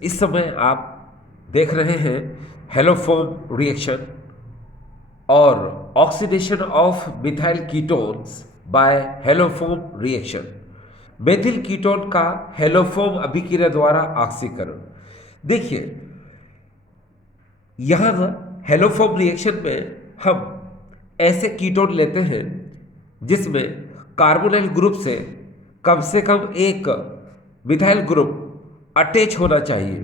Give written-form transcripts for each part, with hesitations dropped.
इस समय आप देख रहे हैं हेलोफोम रिएक्शन और oxidation of methyl ketones by haloform reaction. Methyl ketone का हेलोफोम अभिक्रिया द्वारा ऑक्सीकरण। देखिए यहाँ हेलोफोम रिएक्शन में हम ऐसे कीटोन लेते हैं जिसमें कार्बोनिल ग्रुप से कम एक मिथाइल ग्रुप अटैच होना चाहिए।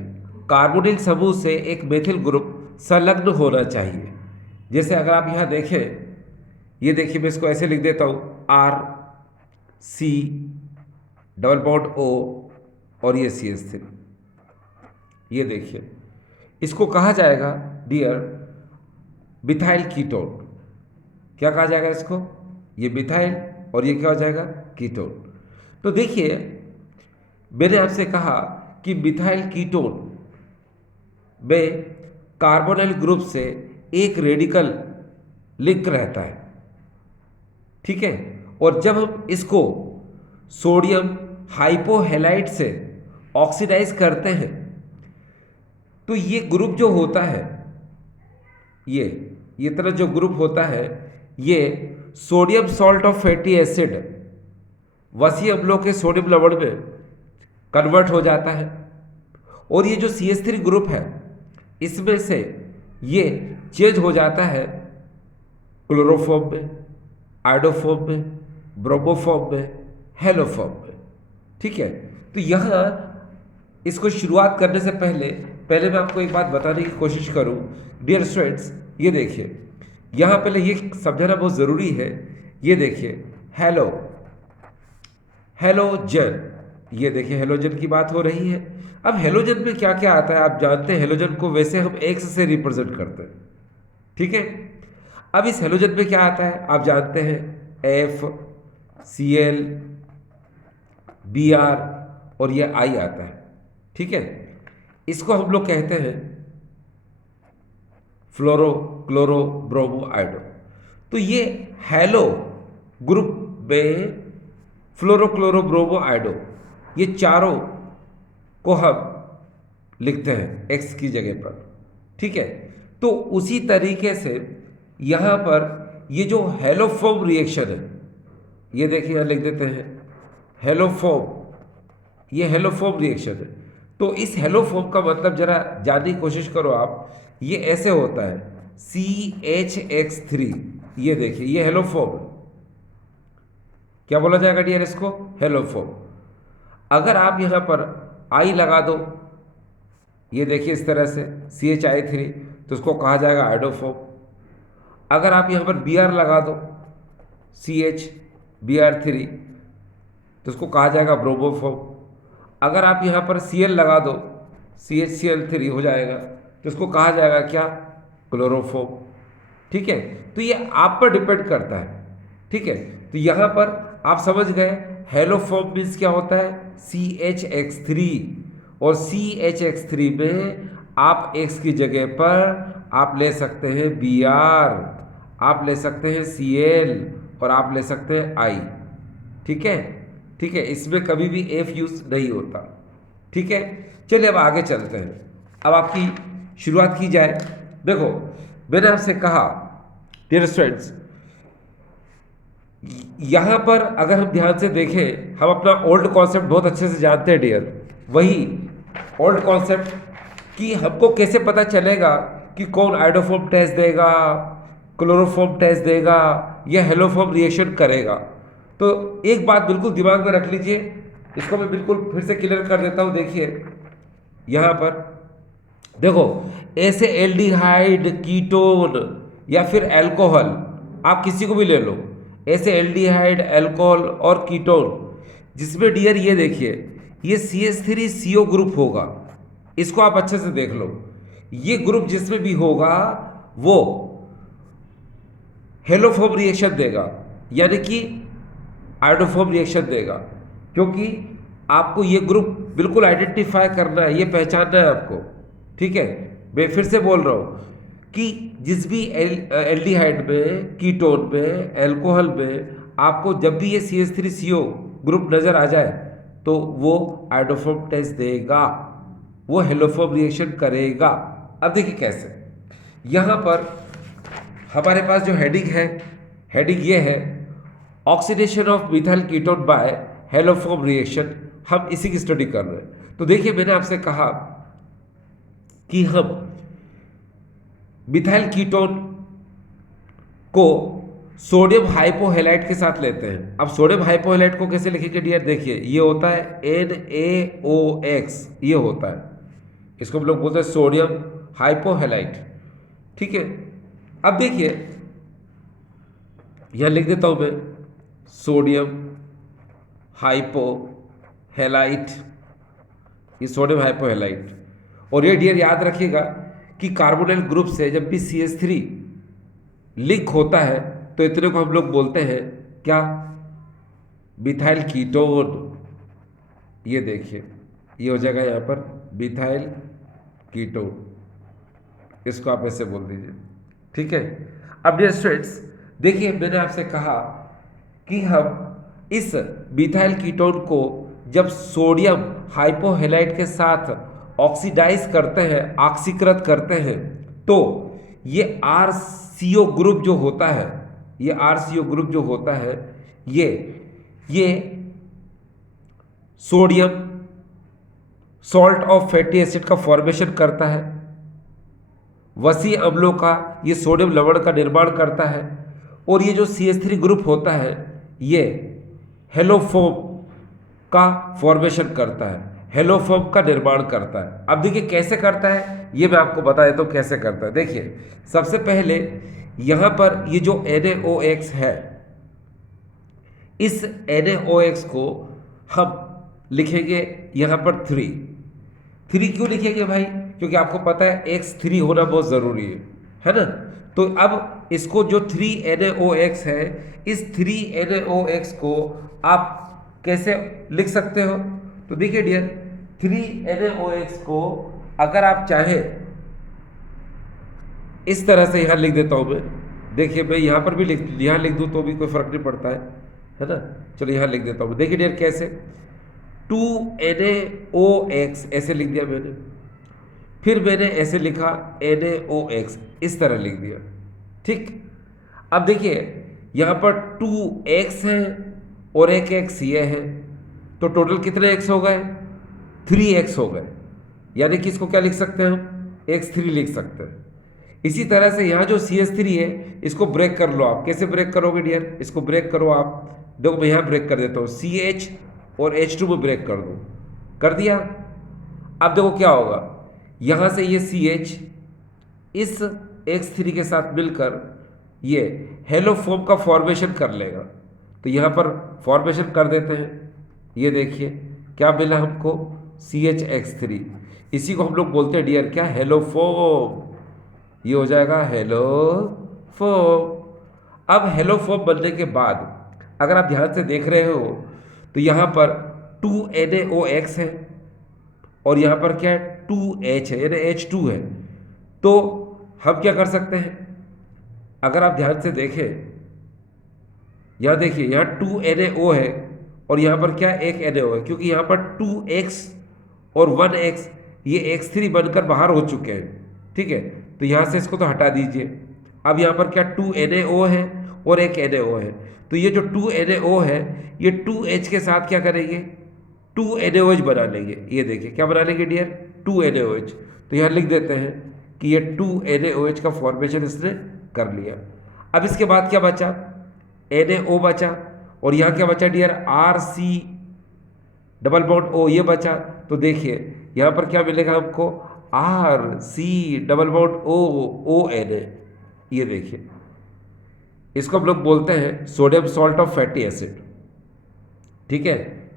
कार्बोनिल समूह से एक मेथिल ग्रुप संलग्न होना चाहिए। जैसे अगर आप यहाँ देखें, ये देखिए मैं इसको ऐसे लिख देता हूँ RC डबल बॉन्ड O और ये CH3। ये देखिए इसको कहा जाएगा डियर मिथाइल कीटोन। क्या कहा जाएगा इसको? ये मिथाइल और ये क्या हो जाएगा? कीटोन। तो देखिए मैंने आपसे कहा कि मिथाइल कीटोन में कार्बोनिल ग्रुप से एक रेडिकल लिंक रहता है, ठीक है। और जब हम इसको सोडियम हाइपोहेलाइड से ऑक्सीडाइज करते हैं तो ये ग्रुप जो होता है, ये तरह जो ग्रुप होता है, ये sodium salt of fatty acid वसी अम्लों के सोडियम लवण में कन्वर्ट हो जाता है। और ये जो CH3 ग्रुप है इसमें से ये चेंज हो जाता है क्लोरोफॉर्म में, आयोडोफॉर्म में, ब्रोमोफॉर्म में, हेलोफॉर्म में, ठीक है। तो यहाँ इसको शुरुआत करने से पहले मैं आपको एक बात बताने की कोशिश करूँ डियर स्टूडेंट्स। ये देखिए यहाँ पहले ये समझाना बहुत ज़रूरी है। ये देखिए हेलोजन, ये देखिए हेलोजन की बात हो रही है। अब हेलोजन में क्या क्या आता है आप जानते हैं। हेलोजन को वैसे हम X से रिप्रेजेंट करते हैं, ठीक है। अब इस हेलोजन में क्या आता है आप जानते हैं, FCl Br और ये I आता है, ठीक है। इसको हम लोग कहते हैं फ्लोरो क्लोरो ब्रोमो आयोडो। तो ये हेलो ग्रुप में फ्लोरो क्लोरो ब्रोमो आयोडो, ये चारों को हम लिखते हैं X की जगह पर, ठीक है। तो उसी तरीके से यहाँ पर ये जो हेलोफोम रिएक्शन है, ये देखिए यहाँ लिख देते हैं हेलोफोम, ये हेलोफोम रिएक्शन है। तो इस हेलोफोम का मतलब जरा जानने की कोशिश करो आप। ये ऐसे होता है CHX3, ये देखिए ये हेलोफोम है। क्या बोला जाएगा डियर इसको? हेलोफोम। अगर आप यहाँ पर I लगा दो, ये देखिए इस तरह से CHI3, तो उसको कहा जाएगा आयोडोफोम। अगर आप यहाँ पर Br लगा दो CHBr3, तो उसको कहा जाएगा ब्रोमोफोम। अगर आप यहाँ पर Cl लगा दो CHCl3 हो जाएगा, तो इसको कहा जाएगा क्या? क्लोरोफोम, ठीक है। तो ये आप पर डिपेंड करता है, ठीक है। तो यहाँ पर आप समझ गए हेलोफोम मीन्स क्या होता है CHX3, और CHX3 में आप X की जगह पर आप ले सकते हैं Br, आप ले सकते हैं Cl और आप ले सकते हैं I, ठीक है, ठीक है। इसमें कभी भी F यूज नहीं होता, ठीक है। चलिए अब आगे चलते हैं। अब आपकी शुरुआत की जाए। देखो मैंने आपसे कहा डियर स्टूडेंट्स, यहाँ पर अगर हम ध्यान से देखें, हम अपना ओल्ड कॉन्सेप्ट बहुत अच्छे से जानते हैं डियर। वही ओल्ड कॉन्सेप्ट कि हमको कैसे पता चलेगा कि कौन आयोडोफोम टेस्ट देगा, क्लोरोफोम टेस्ट देगा या हेलोफोम रिएक्शन करेगा। तो एक बात बिल्कुल दिमाग में रख लीजिए, इसको मैं बिल्कुल फिर से क्लियर कर देता हूँ। देखिए यहाँ पर देखो, ऐसे एल्डिहाइड कीटोन या फिर अल्कोहल, आप किसी को भी ले लो, ऐसे एल्डिहाइड अल्कोहल और कीटोन जिसमें डियर ये देखिए ये CH3CO ग्रुप होगा। इसको आप अच्छे से देख लो, ये ग्रुप जिसमें भी होगा वो हेलोफोम रिएक्शन देगा, यानी कि आयोडोफोम रिएक्शन देगा, क्योंकि आपको ये ग्रुप बिल्कुल आइडेंटिफाई करना है, ये पहचानना है आपको, ठीक है। मैं फिर से बोल रहा हूँ कि जिस भी एल्डिहाइड में, कीटोन में, अल्कोहल में आपको जब भी ये CH3CO ग्रुप नज़र आ जाए तो वो आयोडोफोम टेस्ट देगा, वो हेलोफोब रिएक्शन करेगा। अब देखिए कैसे, यहाँ पर हमारे पास जो हेडिंग है, हेडिंग ये है oxidation of methyl ketone by haloform reaction. हम इसी की स्टडी कर रहे हैं। तो देखिए मैंने आपसे कहा कि हम मिथाइल कीटोन को सोडियम हाइपोहेलाइट के साथ लेते हैं। अब सोडियम हाइपोहेलाइट को कैसे लिखेंगे डियर, देखिए ये होता है NaOX, ये होता है, इसको हम लोग बोलते हैं सोडियम हाइपोहेलाइट। ठीक है, अब देखिए यहां लिख देता हूं मैं सोडियम हाइपोहेलाइट, ये सोडियम हाइपोहेलाइट। और ये डियर याद रखिएगा कि कार्बोनिल ग्रुप से जब भी CH3 लिंक होता है तो इतने को हम लोग बोलते हैं क्या, मिथाइल कीटोन। ये देखिए ये हो जाएगा यहाँ पर मिथाइल कीटोन, इसको आप ऐसे बोल दीजिए। ठीक है, अब डियर स्टूडेंट्स देखिए मैंने आपसे कहा कि हम इस मिथाइल कीटोन को जब सोडियम हाइपोहेलाइट के साथ ऑक्सीडाइज करते हैं, ऑक्सीकृत करते हैं, तो ये RCO ग्रुप जो होता है, ये RCO ग्रुप जो होता है, ये sodium salt of fatty acid का फॉर्मेशन करता है, वसी अम्लों का ये सोडियम लवण का निर्माण करता है, और ये जो CH3 ग्रुप होता है ये हेलोफोब का फॉर्मेशन करता है, हेलोफोब का निर्माण करता है। अब देखिए कैसे करता है ये मैं आपको बता देता हूँ कैसे करता है। देखिए सबसे पहले यहाँ पर ये जो NaOX है, इस NaOX को हम लिखेंगे यहाँ पर 3 क्यों लिखेंगे भाई, क्योंकि आपको पता है X3 होना बहुत ज़रूरी है ना। तो अब इसको जो 3NaOX है, इस 3NaOX को आप कैसे लिख सकते हो, तो देखिए डियर 3NaOX को अगर आप चाहें इस तरह से यहाँ लिख देता हूँ मैं। देखिए मैं यहाँ पर भी यहाँ लिख दूँ तो भी कोई फर्क नहीं पड़ता है ना। चलो यहाँ लिख देता हूँ। देखिए डियर कैसे, 2NaOX ऐसे लिख दिया मैंने, फिर मैंने ऐसे लिखा NaOX, इस तरह लिख दिया। ठीक, अब देखिए यहाँ पर 2X है और एक X ये है, तो टोटल कितने X हो गए, 3X हो गए। यानी कि इसको क्या लिख सकते हैं हम, X3 लिख सकते हैं। इसी तरह से यहाँ जो CH3 है इसको ब्रेक कर लो आप। कैसे ब्रेक करोगे डियर, इसको ब्रेक करो आप। देखो मैं यहाँ ब्रेक कर देता हूँ, CH और H2 में ब्रेक कर दो, कर दिया। अब देखो क्या होगा, यहाँ से ये CH इस X3 के साथ मिलकर ये हेलोफोब का फॉर्मेशन कर लेगा। तो यहाँ पर फॉर्मेशन कर देते हैं, ये देखिए क्या मिला हमको, CHX3। इसी को हम लोग बोलते हैं डियर क्या, हेलोफोब। ये हो जाएगा हेलोफोब। अब हेलोफोब बनने के बाद अगर आप ध्यान से देख रहे हो तो यहाँ पर 2NaOX है और यहाँ पर क्या है, 2H है, यानी H2 है। तो हम क्या कर सकते हैं, अगर आप ध्यान से देखें, यहाँ देखिए यहाँ 2NaO है और यहाँ पर क्या एक NaO है, क्योंकि यहाँ पर 2X और 1X ये X3 बनकर बाहर हो चुके हैं। ठीक है, तो यहाँ से इसको तो हटा दीजिए। अब यहाँ पर क्या 2NaO है और एक NaO है, तो ये जो 2NaO है ये 2H के साथ क्या करेंगे, 2NaOH बना लेंगे। ये देखिए क्या बना लेंगे डियर, 2NaOH। तो यहाँ लिख देते हैं कि ये 2NaOH का फॉर्मेशन इसने कर लिया। अब इसके बाद क्या बचा, NaO बचा, और यहाँ क्या बचा dear, RC double bond O, ये बचा। तो देखिए यहाँ पर क्या मिलेगा हमको, RC डबल बॉन्ड ONA। ये देखिए इसको हम लोग बोलते हैं sodium salt of fatty acid. ठीक है,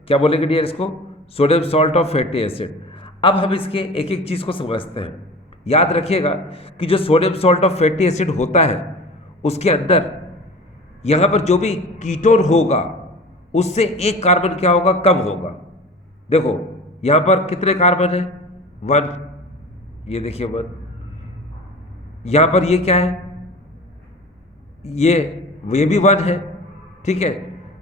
क्या बोलेंगे डियर इसको, sodium salt of fatty acid. अब हम इसके एक एक चीज़ को समझते हैं। याद रखिएगा कि जो sodium salt of fatty acid होता है उसके अंदर यहाँ पर जो भी कीटोन होगा उससे एक कार्बन क्या होगा, कम होगा। देखो यहाँ पर कितने कार्बन है, 1, ये देखिए 1। यहाँ पर ये क्या है, ये भी 1 है। ठीक है,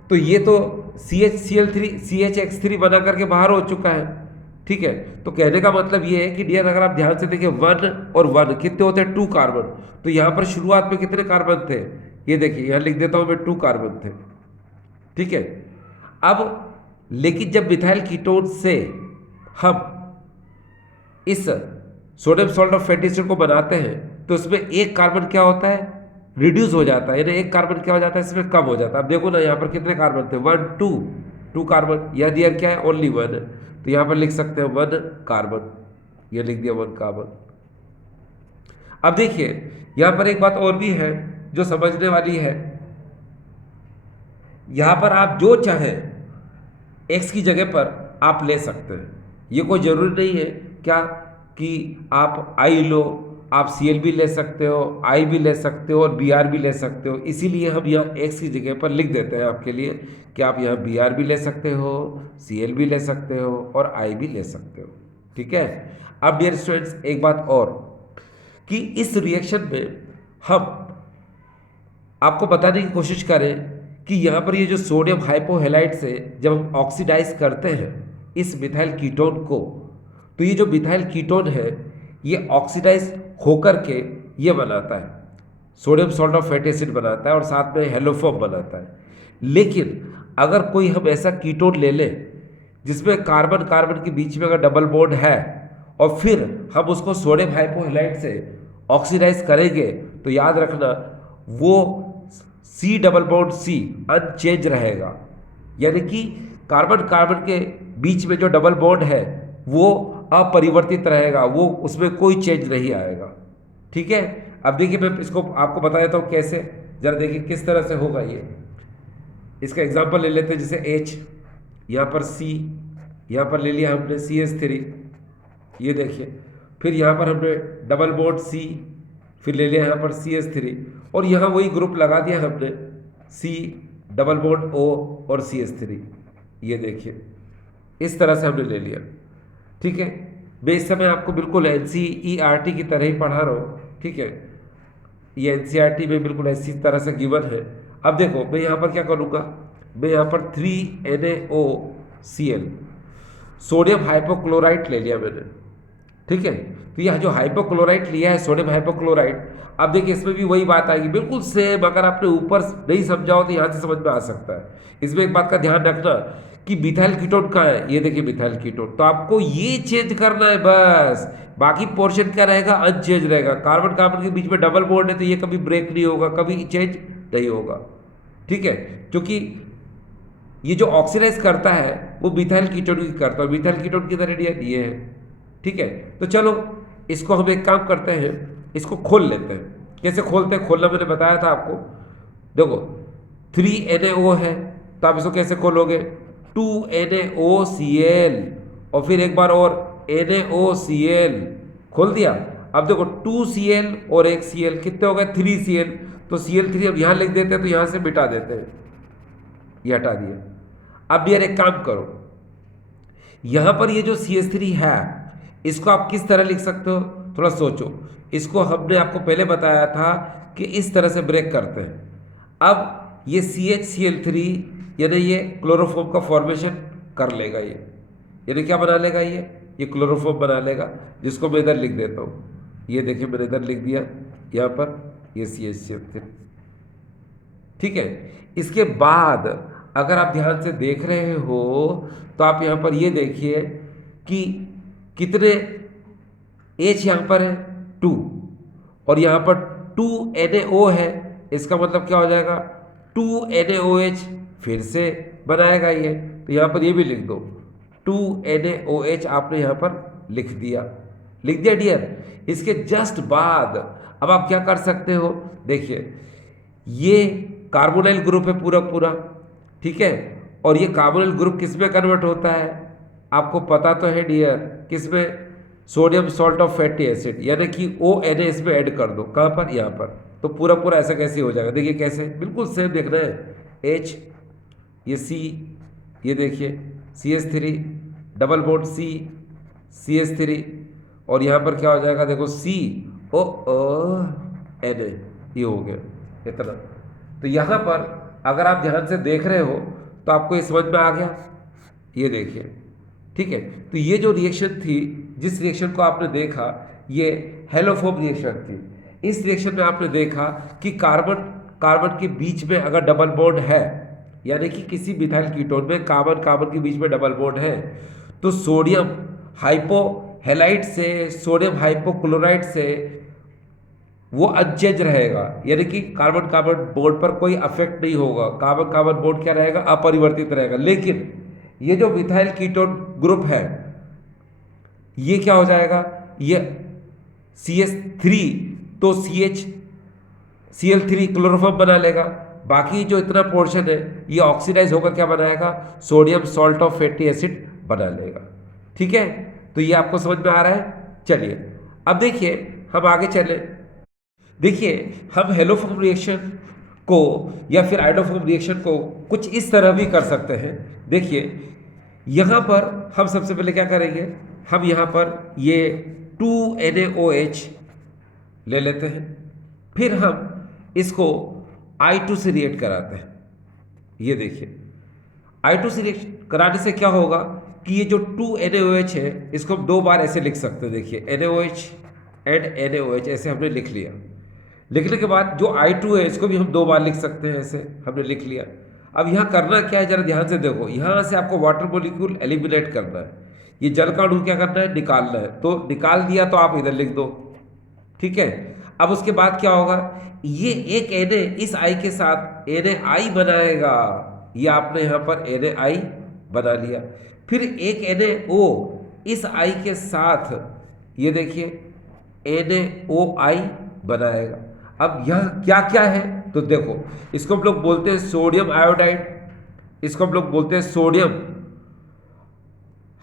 तो ये तो CHCl3 CHX3 बना करके बाहर हो चुका है। ठीक है। तो कहने का मतलब ये है कि डियर अगर आप ध्यान से देखिए 1 और 1 कितने होते हैं 2 कार्बन। तो यहाँ पर शुरुआत में कितने कार्बन थे, ये देखिए यहाँ लिख देता हूँ मैं 2 कार्बन थे, ठीक है। अब लेकिन जब मिथाइल कीटोन से हम इस sodium salt of fatty acid को बनाते हैं तो उसमें एक कार्बन क्या होता है, रिड्यूस हो जाता है, यानी एक कार्बन क्या हो जाता है इसमें कम हो जाता है। अब देखो ना यहाँ पर कितने कार्बन थे, 1 2 2 कार्बन, यह दिया क्या है ओनली 1 है, तो यहाँ पर लिख सकते हैं 1 कार्बन, यह लिख दिया 1 कार्बन। अब देखिए यहाँ पर एक बात और भी है जो समझने वाली है, यहाँ पर आप जो चाहें एक्स की जगह पर आप ले सकते हैं, ये कोई ज़रूरी नहीं है क्या कि आप आई लो, आप सी एल भी ले सकते हो, आई भी ले सकते हो और बी आर भी ले सकते हो। इसीलिए हम यहाँ एक्स की जगह पर लिख देते हैं आपके लिए कि आप यहाँ बी आर भी ले सकते हो, सी एल भी ले सकते हो और आई भी ले सकते हो, ठीक है। अब डियर स्टूडेंट्स एक बात और कि इस रिएक्शन में हम आपको बताने की कोशिश करें कि यहाँ पर ये जो सोडियम हाइपोहेलाइड से जब हम ऑक्सीडाइज करते हैं इस मिथाइल कीटोन को, तो ये जो मिथाइल कीटोन है ये ऑक्सीडाइज होकर के ये बनाता है sodium salt of fatty acid बनाता है और साथ में हेलोफॉर्म बनाता है। लेकिन अगर कोई हम ऐसा कीटोन ले लें जिसमें कार्बन कार्बन के बीच में अगर डबल बॉन्ड है और फिर हम उसको सोडियम हाइपोहेलाइड से ऑक्सीडाइज करेंगे तो याद रखना वो C double bond C unchanged रहेगा, यानी कि कार्बन कार्बन के बीच में जो डबल बॉन्ड है वो अपरिवर्तित रहेगा, वो उसमें कोई चेंज नहीं आएगा, ठीक है। अब देखिए मैं इसको आपको बता देता हूँ कैसे, जरा देखिए किस तरह से होगा ये। इसका एग्जांपल ले लेते हैं, जैसे H, यहाँ पर C, यहाँ पर ले लिया हमने CH3, ये देखिए, फिर यहाँ पर हमने डबल बॉन्ड C, फिर ले लिया यहाँ पर CH3 और यहाँ वही ग्रुप लगा दिया हमने C डबल बॉन्ड O और CH3, ये देखिए इस तरह से हमने ले लिया, ठीक है। मैं इस समय आपको बिल्कुल NCERT की तरह ही पढ़ा रहा हूँ, ठीक है। ये NCERT में बिल्कुल ऐसी तरह से गिवन है। अब देखो मैं यहाँ पर क्या करूँगा, मैं यहाँ पर 3NaOCl सोडियम हाइपोक्लोराइड ले लिया मैंने, ठीक है। तो यह जो हाइपोक्लोराइड लिया है सोडियम हाइपोक्लोराइड, अब देखिए इसमें भी वही बात आएगी बिल्कुल सेम, अगर आपने ऊपर नहीं समझाओ तो यहाँ से समझ में आ सकता है। इसमें एक बात का ध्यान रखना कि मिथाइल कीटोन कहाँ है, ये देखिए मिथाइल कीटोन, तो आपको ये चेंज करना है बस, बाकी पोर्शन क्या रहेगा अनचेंज रहेगा। कार्बन कार्बन के बीच में डबल बॉन्ड है तो ये कभी ब्रेक नहीं होगा, कभी चेंज नहीं होगा, ठीक है। क्योंकि ये जो ऑक्सीडाइज करता है वो मिथाइल कीटोन की करता है, मिथाइल कीटोन की तरह ये है, ठीक है। तो चलो इसको हम एक काम करते हैं, इसको खोल लेते हैं। कैसे खोलते हैं, खोलना मैंने बताया था आपको, देखो 3NaO है तो आप इसको कैसे खोलोगे, 2NaOCl और फिर एक बार और NaOCl, खोल दिया। अब देखो 2Cl और एक Cl कितने हो गए 3Cl, तो Cl3 अब यहाँ लिख देते हैं तो यहाँ से मिटा देते हैं, ये हटा दिया। अब यार एक काम करो, यहाँ पर ये जो CH3 है इसको आप किस तरह लिख सकते हो, थोड़ा सोचो। इसको हमने आपको पहले बताया था कि इस तरह से ब्रेक करते हैं। अब ये CHCl3 यानी ये क्लोरोफॉर्म का फॉर्मेशन कर लेगा, ये यानी क्या बना लेगा, ये क्लोरोफॉर्म बना लेगा, जिसको मैं इधर लिख देता हूँ। ये देखिए मैंने इधर लिख दिया, यहाँ पर ये CHCl3, ठीक है। इसके बाद अगर आप ध्यान से देख रहे हो तो आप यहाँ पर ये देखिए कि कितने H यहाँ पर है 2 और यहाँ पर 2NaO है, इसका मतलब क्या हो जाएगा 2NaOH फिर से बनाएगा ये, तो यहाँ पर ये भी लिख दो 2NaOH, आपने यहाँ पर लिख दिया डियर। इसके जस्ट बाद अब आप क्या कर सकते हो, देखिए ये कार्बोनाइल ग्रुप है पूरा पूरा, ठीक है। और ये कार्बोनाइल ग्रुप किस में कन्वर्ट होता है, आपको पता तो है डियर, किस में, sodium salt of fatty acid, यानी कि ONa इसमें ऐड कर दो, कहाँ पर, यहाँ पर, तो पूरा पूरा ऐसा कैसे हो जाएगा, देखिए कैसे, बिल्कुल सेम देखना है। H, ये C, ये देखिए CH3 double bond C, CH3 और यहाँ पर क्या हो जाएगा, देखो CONA, ये हो गया इतना। तो यहाँ पर अगर आप ध्यान से देख रहे हो तो आपको ये समझ में आ गया, ये देखिए, ठीक है। तो ये जो रिएक्शन थी, जिस रिएक्शन को आपने देखा, ये हेलोफोब रिएक्शन थी। इस रिएक्शन में आपने देखा कि कार्बन कार्बन के बीच में अगर डबल बॉन्ड है, यानी कि किसी मिथाइल कीटोन में कार्बन कार्बन के बीच में डबल बॉन्ड है, तो सोडियम हाइपो हैलाइड से सोडियम हाइपोक्लोराइड से वो अनचेंज रहेगा, यानी कि कार्बन कार्बन बॉन्ड पर कोई अफेक्ट नहीं होगा, कार्बन कार्बन बॉन्ड क्या रहेगा, अपरिवर्तित रहेगा। लेकिन ये जो मिथाइल कीटोन ग्रुप है, ये क्या हो जाएगा, ये CH3 तो Cl3 क्लोरोफॉर्म बना लेगा। बाकी जो इतना पोर्शन है ये ऑक्सीडाइज होकर क्या बनाएगा, sodium salt of fatty acid बना लेगा। ठीक है, तो ये आपको समझ में आ रहा है। चलिए अब देखिए हम आगे चले। देखिए हम हेलोफोम रिएक्शन को या फिर आइडोफोम रिएक्शन को कुछ इस तरह भी कर सकते हैं। देखिए यहाँ पर हम सबसे पहले क्या करेंगे, हम यहाँ पर ये 2NaOH ले लेते हैं, फिर हम इसको I2 से रिएक्ट कराते हैं। ये देखिए I2 से रिएक्ट कराने से क्या होगा कि ये जो 2NaOH है इसको हम दो बार ऐसे लिख सकते हैं। देखिए NaOH एंड NaOH ऐसे हमने लिख लिया। लिखने के बाद जो I2 है इसको भी हम दो बार लिख सकते हैं, ऐसे हमने लिख लिया। अब यहाँ करना क्या है, जरा ध्यान से देखो, यहाँ से आपको वाटर मॉलिक्यूल एलिमिनेट करना है, ये जल का अणु क्या करना है, निकालना है। तो निकाल दिया तो आप इधर लिख दो। ठीक है, अब उसके बाद क्या होगा, ये एक Na इस I के साथ NaI बनाएगा, ये आपने यहाँ पर NaI बना लिया। फिर एक NaO इस I के साथ ये देखिए NaOI बनाएगा। अब यहाँ क्या क्या है तो देखो, इसको हम लोग बोलते हैं सोडियम आयोडाइड, इसको हम लोग बोलते हैं सोडियम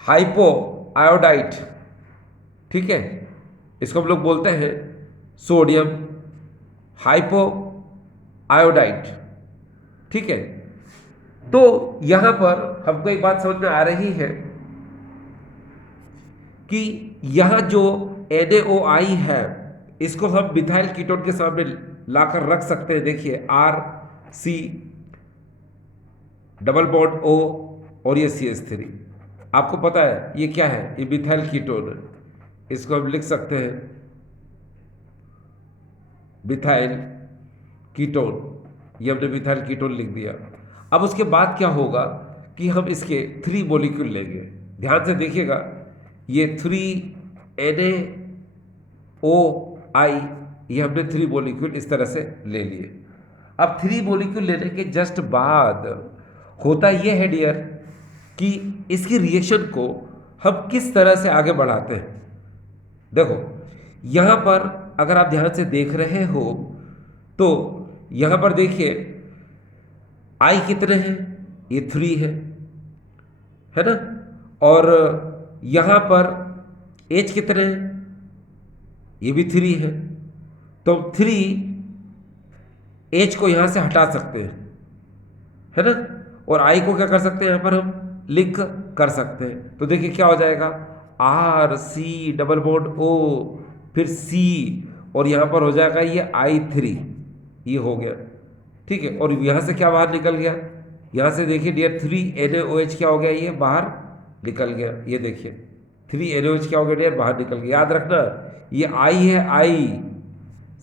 हाइपो आयोडाइड। ठीक है, इसको हम लोग बोलते हैं सोडियम हाइपो आयोडाइड। ठीक है, तो यहां पर हमको एक बात समझ में आ रही है कि यहां जो NaOI है इसको हम मिथाइल कीटोन के सामने लाकर रख सकते हैं। देखिए RC डबल बॉन्ड O और ये CH3, आपको पता है ये क्या है, ये मिथाइल कीटोन है। इसको हम लिख सकते हैं मिथाइल कीटोन, ये हमने मिथाइल कीटोन लिख दिया। अब उसके बाद क्या होगा कि हम इसके 3 मॉलिक्यूल लेंगे। ध्यान से देखिएगा, ये 3NaOI, ये हमने 3 मॉलिक्यूल इस तरह से ले लिए। अब 3 मॉलिक्यूल लेने के जस्ट बाद होता यह है डियर कि इसकी रिएक्शन को हम किस तरह से आगे बढ़ाते हैं। देखो यहाँ पर अगर आप ध्यान से देख रहे हो तो यहाँ पर देखिए I कितने हैं, ये 3 है ना, और यहाँ पर H कितने हैं, ये भी 3 है। तो 3H को यहाँ से हटा सकते हैं, है ना, और I को क्या कर सकते हैं, यहाँ पर हम लिंक कर सकते हैं। तो देखिए क्या हो जाएगा, RC डबल बॉन्ड O फिर C और यहाँ पर हो जाएगा ये I3, ये हो गया। ठीक है, और यहाँ से क्या बाहर निकल गया, यहाँ से देखिए डियर 3NaOH क्या हो गया, ये बाहर निकल गया। ये देखिए 3NaOH क्या हो गया डियर, बाहर निकल गया। याद रखना ये I है,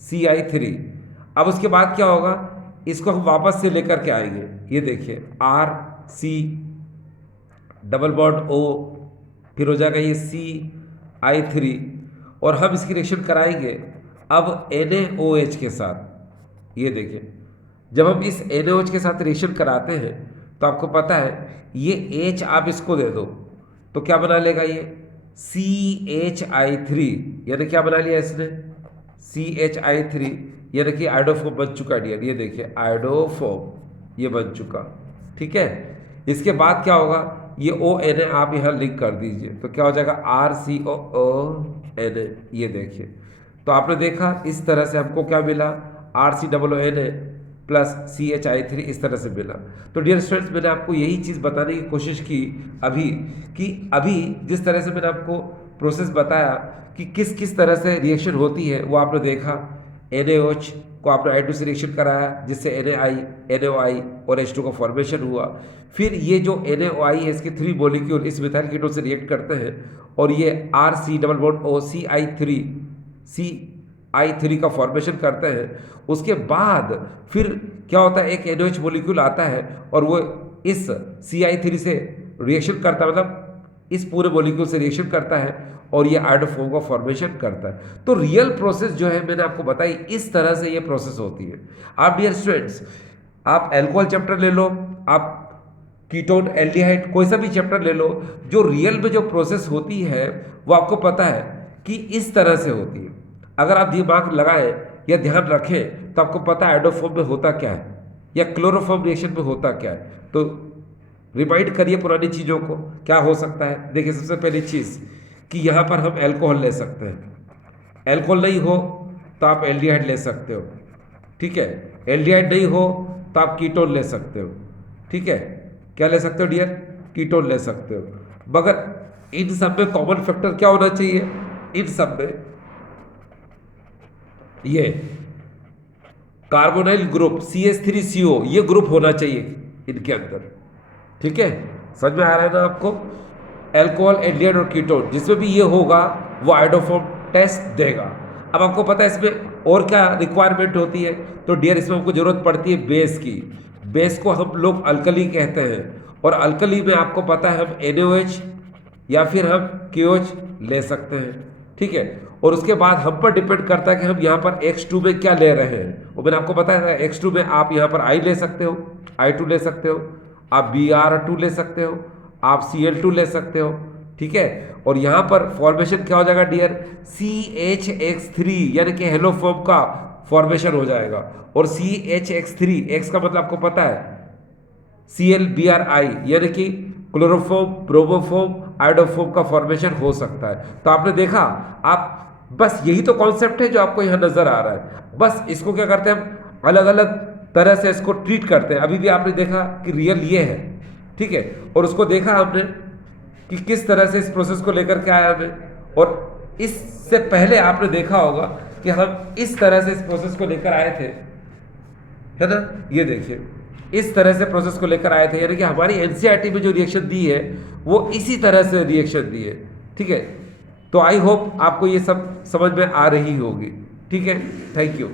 CI3। अब उसके बाद क्या होगा, इसको हम वापस से लेकर के आएंगे। ये देखिए RC डबल बॉन्ड O फिर हो जाएगा ये CI3 और हम इसकी रिएक्शन कराएंगे अब NaOH के साथ। ये देखिए जब हम इस NaOH के साथ रिएक्शन कराते हैं तो आपको पता है ये H आप इसको दे दो तो क्या बना लेगा, ये CHI3, यानी क्या बना लिया इसने, CHI3, यानी कि आयोडोफोम बन चुका डियर। ये देखिए आयोडोफोम ये बन चुका। ठीक है, इसके बाद क्या होगा, ये ONA आप यहाँ लिंक कर दीजिए तो क्या हो जाएगा RCOONA। ये देखिए तो आपने देखा इस तरह से हमको क्या मिला, RCOONA प्लस CHI3 इस तरह से मिला। तो डियर स्टूडेंट्स मैंने आपको यही चीज़ बताने की कोशिश की अभी कि अभी जिस तरह से मैंने आपको प्रोसेस बताया कि किस किस तरह से रिएक्शन होती है वो आपने देखा NaOH को आपने I2 से रिएक्शन कराया जिससे Na NaOI और H2 का फॉर्मेशन हुआ। फिर ये जो NaOI है इसके 3 मॉलिक्यूल इस मिथाइल कीटोन से रिएक्ट करते हैं और ये RC double bond O CI3 का फॉर्मेशन करते हैं। उसके बाद फिर क्या होता है, एक NaOH मॉलिक्यूल आता है और वो इस CI3 से रिएक्शन करता है, मतलब इस पूरे मॉलिक्यूल से रिएक्शन करता है और ये आयोडोफॉर्म का फॉर्मेशन करता है। तो रियल प्रोसेस जो है मैंने आपको बताई, इस तरह से ये प्रोसेस होती है। आप डियर स्टूडेंट्स, आप अल्कोहल चैप्टर ले लो, आप कीटोन एल्डिहाइड कोई सा भी चैप्टर ले लो, जो रियल में जो प्रोसेस होती है वो आपको पता है कि इस तरह से होती है। अगर आप दिमाग लगाएं या ध्यान रखें तो आपको पता है आयोडोफॉर्म में होता क्या है या क्लोरोफॉर्म रिएक्शन में होता क्या है। तो रिमाइंड करिए पुरानी चीज़ों को, क्या हो सकता है। देखिए सबसे पहली चीज़ कि यहाँ पर हम अल्कोहल ले सकते हैं, अल्कोहल नहीं हो तो आप एल्डिहाइड ले सकते हो, ठीक है। एल्डिहाइड नहीं हो तो आप कीटोन ले सकते हो, ठीक है। क्या ले सकते हो डियर? कीटोन ले सकते हो। मगर इन सब में कॉमन फैक्टर क्या होना चाहिए? इन सब में ये कार्बोनाइल ग्रुप CH3CO ये ग्रुप होना चाहिए इनके अंदर, ठीक है। समझ में आ रहा है ना आपको? अल्कोहल, एल्डिहाइड और कीटोन जिसमें भी ये होगा वो आयोडोफॉर्म टेस्ट देगा। अब आपको पता है इसमें और क्या रिक्वायरमेंट होती है, तो डियर इसमें हमको जरूरत पड़ती है बेस की। बेस को हम लोग अल्कली कहते हैं और अल्कली में आपको पता है हम NaOH या फिर हम KOH ले सकते हैं, ठीक है। और उसके बाद हम पर डिपेंड करता है कि हम यहाँ पर X2 में क्या ले रहे हैं। वो मैंने आपको बताया था X2 में आप यहाँ पर I ले सकते हो, I2 ले सकते हो, आप Br2 ले सकते हो, आप Cl2 ले सकते हो, ठीक है। और यहाँ पर फॉर्मेशन क्या हो जाएगा डियर? CHX3 यानी कि हेलोफॉर्म का फॉर्मेशन हो जाएगा। और CHX3 X का मतलब आपको पता है ClBrI यानी कि क्लोरोफॉर्म, ब्रोमोफॉर्म, आयोडोफॉर्म का फॉर्मेशन हो सकता है। तो आपने देखा, आप बस यही तो कॉन्सेप्ट है जो आपको यहाँ नजर आ रहा है। बस इसको क्या करते हैं हम, अलग अलग तरह से इसको ट्रीट करते हैं। अभी भी आपने देखा कि रियल ये है, ठीक है। और उसको देखा हमने कि किस तरह से इस प्रोसेस को लेकर के आया हमें। और इससे पहले आपने देखा होगा कि हम इस तरह से इस प्रोसेस को लेकर आए थे, है ना। ये देखिए इस तरह से प्रोसेस को लेकर आए थे, यानी कि हमारी NCERT में जो रिएक्शन दी है वो इसी तरह से रिएक्शन दी है, ठीक है। तो आई होप आपको ये सब समझ में आ रही होगी, ठीक है। Thank you.